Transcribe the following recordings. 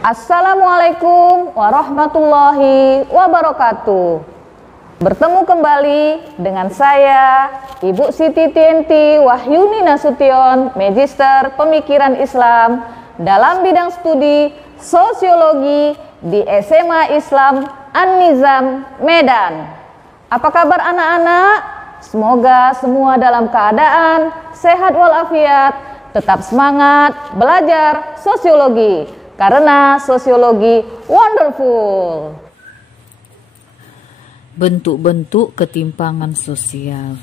Assalamualaikum warahmatullahi wabarakatuh. Bertemu kembali dengan saya, Ibu Siti Tienti Wahyuni Nasution, Magister Pemikiran Islam dalam bidang studi Sosiologi di SMA Islam An-Nizam, Medan. Apa kabar anak-anak? Semoga semua dalam keadaan sehat walafiat, tetap semangat belajar sosiologi. Karena sosiologi wonderful. Bentuk-bentuk ketimpangan sosial.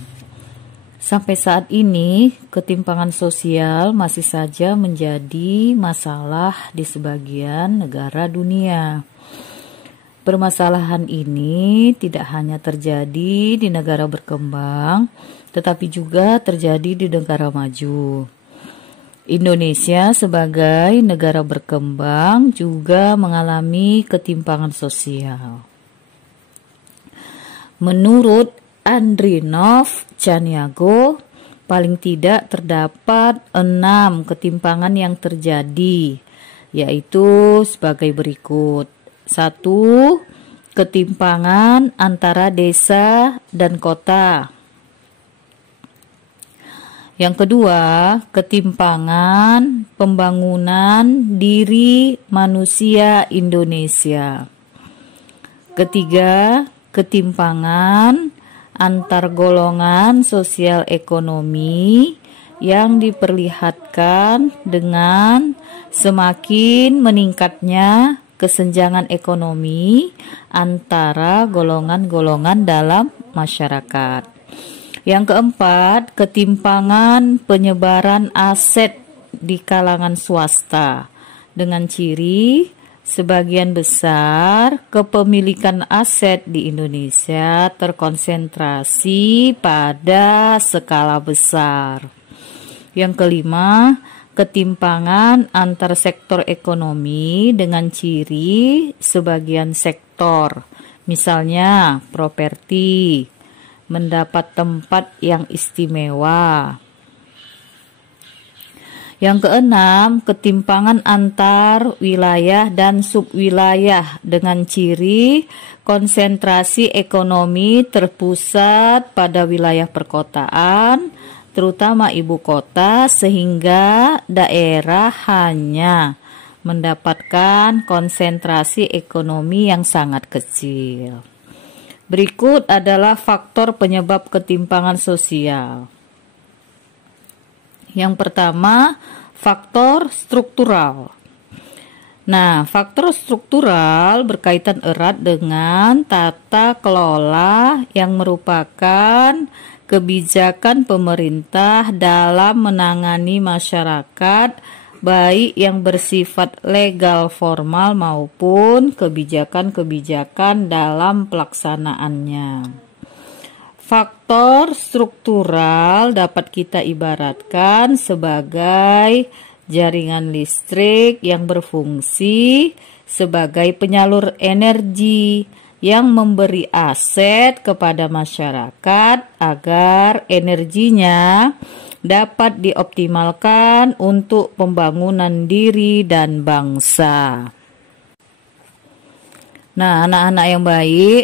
Sampai saat ini, ketimpangan sosial masih saja menjadi masalah di sebagian negara dunia. Permasalahan ini tidak hanya terjadi di negara berkembang, tetapi juga terjadi di negara maju. Indonesia sebagai negara berkembang juga mengalami ketimpangan sosial. Menurut Andrinov Chaniago, paling tidak terdapat 6 ketimpangan yang terjadi, yaitu sebagai berikut. 1. Ketimpangan antara desa dan kota. Yang kedua, ketimpangan pembangunan diri manusia Indonesia. Ketiga, ketimpangan antar golongan sosial ekonomi yang diperlihatkan dengan semakin meningkatnya kesenjangan ekonomi antara golongan-golongan dalam masyarakat. Yang keempat, ketimpangan penyebaran aset di kalangan swasta dengan ciri sebagian besar kepemilikan aset di Indonesia terkonsentrasi pada skala besar. Yang kelima, ketimpangan antar sektor ekonomi dengan ciri sebagian sektor, misalnya properti, mendapat tempat yang istimewa. Yang keenam, ketimpangan antar wilayah dan subwilayah dengan ciri konsentrasi ekonomi terpusat pada wilayah perkotaan, terutama ibu kota, sehingga daerah hanya mendapatkan konsentrasi ekonomi yang sangat kecil. Berikut adalah faktor penyebab ketimpangan sosial. Yang pertama, faktor struktural. Nah, faktor struktural berkaitan erat dengan tata kelola yang merupakan kebijakan pemerintah dalam menangani masyarakat, baik yang bersifat legal formal maupun kebijakan-kebijakan dalam pelaksanaannya. Faktor struktural dapat kita ibaratkan sebagai jaringan listrik yang berfungsi sebagai penyalur energi yang memberi aset kepada masyarakat agar energinya dapat dioptimalkan untuk pembangunan diri dan bangsa. Nah, anak-anak yang baik,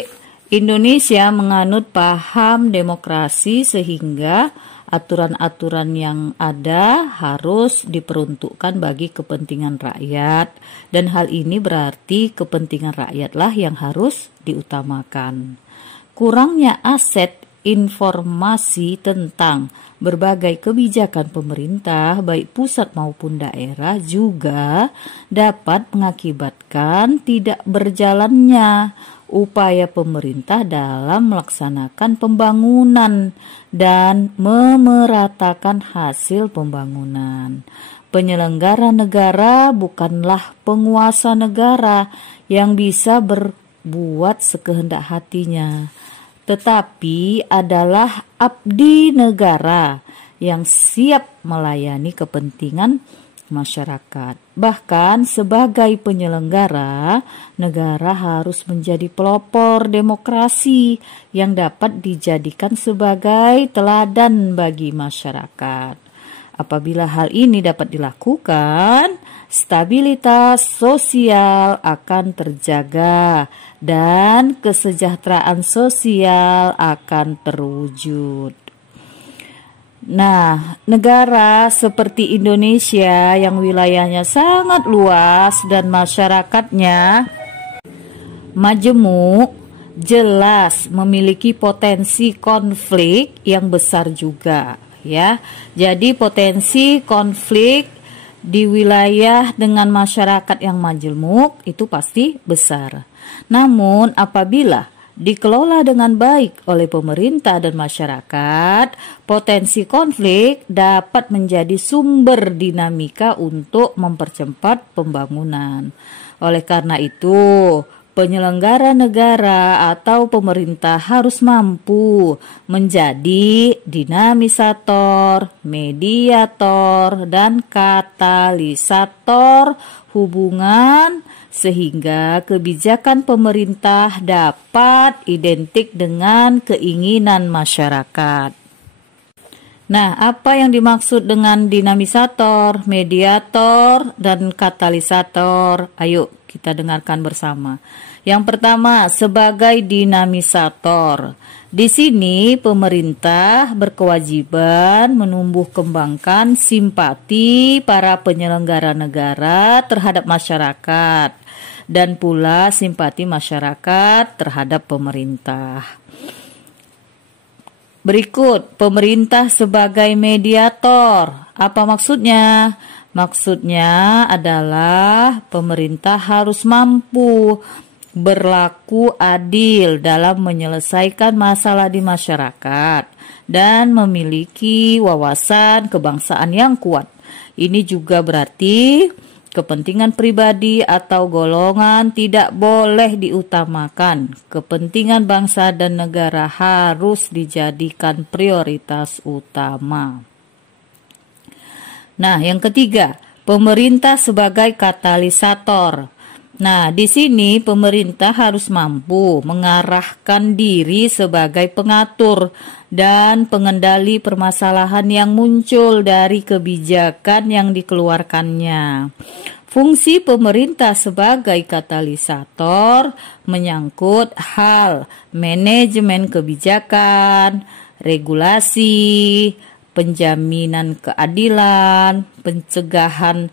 Indonesia menganut paham demokrasi sehingga aturan-aturan yang ada harus diperuntukkan bagi kepentingan rakyat, dan hal ini berarti kepentingan rakyatlah yang harus diutamakan. Kurangnya aset informasi tentang berbagai kebijakan pemerintah baik pusat maupun daerah juga dapat mengakibatkan tidak berjalannya upaya pemerintah dalam melaksanakan pembangunan dan memeratakan hasil pembangunan. Penyelenggara negara bukanlah penguasa negara yang bisa berbuat sekehendak hatinya, tetapi adalah abdi negara yang siap melayani kepentingan masyarakat. Bahkan sebagai penyelenggara, negara harus menjadi pelopor demokrasi yang dapat dijadikan sebagai teladan bagi masyarakat. Apabila hal ini dapat dilakukan, stabilitas sosial akan terjaga, dan kesejahteraan sosial akan terwujud. Nah, negara seperti Indonesia yang wilayahnya sangat luas dan masyarakatnya majemuk, jelas memiliki potensi konflik yang besar juga, ya. Jadi potensi konflik di wilayah dengan masyarakat yang majemuk itu pasti besar. Namun apabila dikelola dengan baik oleh pemerintah dan masyarakat, potensi konflik dapat menjadi sumber dinamika untuk mempercepat pembangunan. Oleh karena itu, penyelenggara negara atau pemerintah harus mampu menjadi dinamisator, mediator, dan katalisator hubungan sehingga kebijakan pemerintah dapat identik dengan keinginan masyarakat. Nah, apa yang dimaksud dengan dinamisator, mediator, dan katalisator? Ayo kita dengarkan bersama. Yang pertama, sebagai dinamisator. Di sini pemerintah berkewajiban menumbuh kembangkan simpati para penyelenggara negara terhadap masyarakat dan pula simpati masyarakat terhadap pemerintah. Berikut, pemerintah sebagai mediator. Apa maksudnya? Maksudnya adalah pemerintah harus mampu berlaku adil dalam menyelesaikan masalah di masyarakat dan memiliki wawasan kebangsaan yang kuat. Ini juga berarti kepentingan pribadi atau golongan tidak boleh diutamakan. Kepentingan bangsa dan negara harus dijadikan prioritas utama. Nah, yang ketiga, pemerintah sebagai katalisator. Nah, di sini pemerintah harus mampu mengarahkan diri sebagai pengatur dan pengendali permasalahan yang muncul dari kebijakan yang dikeluarkannya. Fungsi pemerintah sebagai katalisator menyangkut hal manajemen kebijakan, regulasi, penjaminan keadilan, pencegahan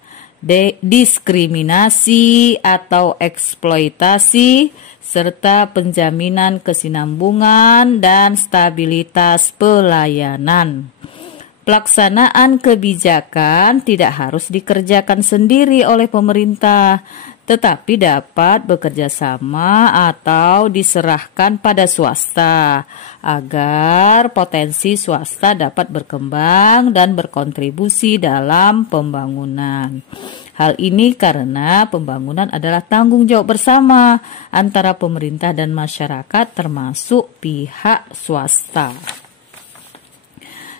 diskriminasi atau eksploitasi, serta penjaminan kesinambungan dan stabilitas pelayanan. Pelaksanaan kebijakan tidak harus dikerjakan sendiri oleh pemerintah, tetapi dapat bekerja sama atau diserahkan pada swasta agar potensi swasta dapat berkembang dan berkontribusi dalam pembangunan. Hal ini karena pembangunan adalah tanggung jawab bersama antara pemerintah dan masyarakat termasuk pihak swasta.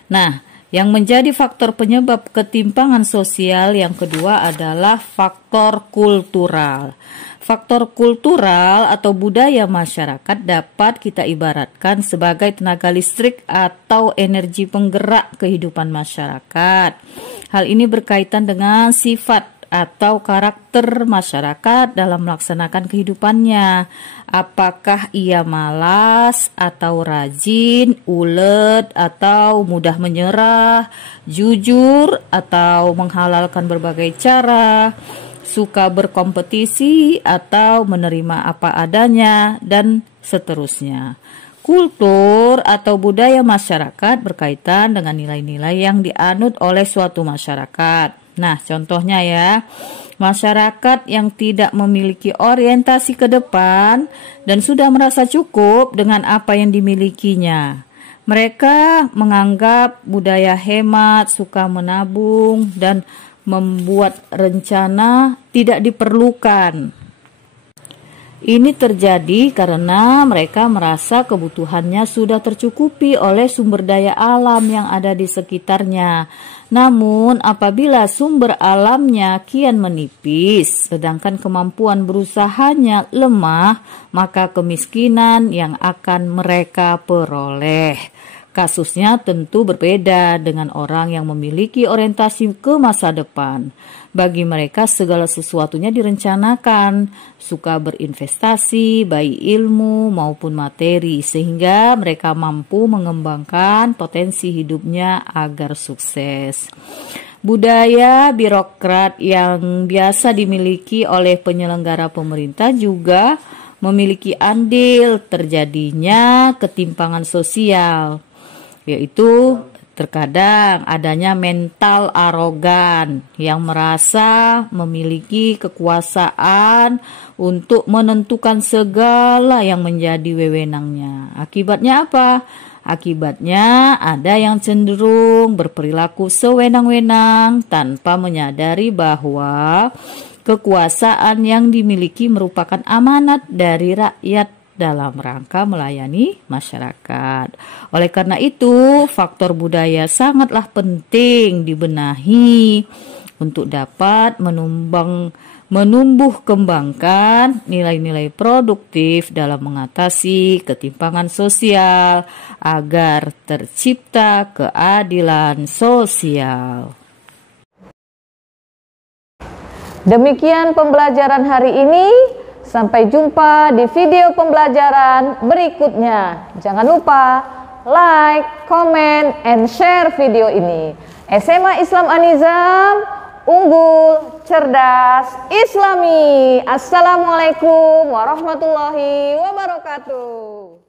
Nah, yang menjadi faktor penyebab ketimpangan sosial yang kedua adalah faktor kultural. Faktor kultural atau budaya masyarakat dapat kita ibaratkan sebagai tenaga listrik atau energi penggerak kehidupan masyarakat. Hal ini berkaitan dengan sifat atau karakter masyarakat dalam melaksanakan kehidupannya. Apakah ia malas atau rajin, ulet atau mudah menyerah, jujur atau menghalalkan berbagai cara, suka berkompetisi atau menerima apa adanya, dan seterusnya. Kultur atau budaya masyarakat berkaitan dengan nilai-nilai yang dianut oleh suatu masyarakat. Nah, contohnya ya, masyarakat yang tidak memiliki orientasi ke depan dan sudah merasa cukup dengan apa yang dimilikinya. Mereka menganggap budaya hemat, suka menabung, dan membuat rencana tidak diperlukan. Ini terjadi karena mereka merasa kebutuhannya sudah tercukupi oleh sumber daya alam yang ada di sekitarnya. Namun apabila sumber alamnya kian menipis, sedangkan kemampuan berusahanya lemah, maka kemiskinan yang akan mereka peroleh. Kasusnya tentu berbeda dengan orang yang memiliki orientasi ke masa depan. Bagi mereka segala sesuatunya direncanakan, suka berinvestasi, baik ilmu maupun materi, sehingga mereka mampu mengembangkan potensi hidupnya agar sukses. Budaya birokrat yang biasa dimiliki oleh penyelenggara pemerintah juga memiliki andil terjadinya ketimpangan sosial, yaitu terkadang adanya mental arogan yang merasa memiliki kekuasaan untuk menentukan segala yang menjadi wewenangnya. Akibatnya apa? Akibatnya ada yang cenderung berperilaku sewenang-wenang tanpa menyadari bahwa kekuasaan yang dimiliki merupakan amanat dari rakyat dalam rangka melayani masyarakat. Oleh karena itu, faktor budaya sangatlah penting dibenahi untuk dapat menumbuh kembangkan nilai-nilai produktif dalam mengatasi ketimpangan sosial agar tercipta keadilan sosial. Demikian pembelajaran hari ini. Sampai jumpa di video pembelajaran berikutnya. Jangan lupa like, comment, and share video ini. SMA Islam An-Nizam, unggul, cerdas, islami. Assalamualaikum warahmatullahi wabarakatuh.